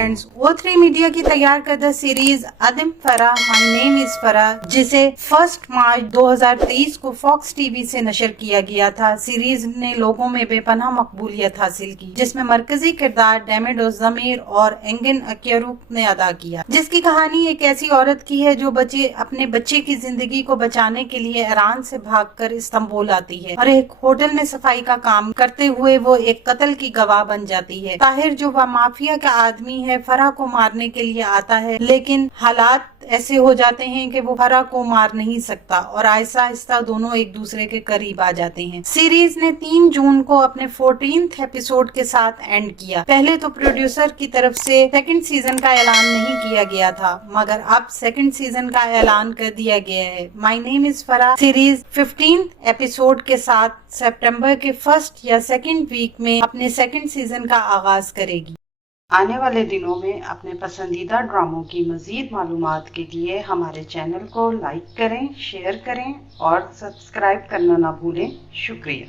Friends, O3 media की तैयार करदा सीरीज अदम फरा माय नेम इज फरा, जिसे 1 मार्च 2023 को फॉक्स टीवी से नशर किया गया था, सीरीज ने लोगों में बेपनाह मकबूलियत हासिल की, जिसमें मरकजी किरदार डेमिड ओज़मीर और एंगिन अक्यरूक ने अदा किया, जिसकी कहानी एक ऐसी औरत की है जो अपने बच्चे की जिंदगी को बचाने के लिए ईरान से भागकर इस्तांबुल आती है और एक होटल में सफाई का काम करते हुए वो एक कत्ल की गवाह बन जाती है। ताहिर जो वह माफिया का आदमी है फराह को मारने के लिए आता है, लेकिन हालात ऐसे हो जाते हैं कि वो फराह को मार नहीं सकता और आहिस्ता आहिस्ता दोनों एक दूसरे के करीब आ जाते हैं। सीरीज ने 3 जून को अपने 14th एपिसोड के साथ एंड किया। पहले तो प्रोड्यूसर की तरफ से सेकंड सीजन का ऐलान नहीं किया गया था, मगर अब सेकंड सीजन का ऐलान कर दिया गया है। My name is Farah series 15th episode के साथ सितंबर के 1st या 2nd वीक में अपने सेकंड सीजन का आगाज करेगी। आने वाले दिनों में अपने पसंदीदा ड्रामों की मजीद मालूमात के लिए हमारे चैनल को लाइक करें, शेयर करें और सब्सक्राइब करना ना भूलें। शुक्रिया।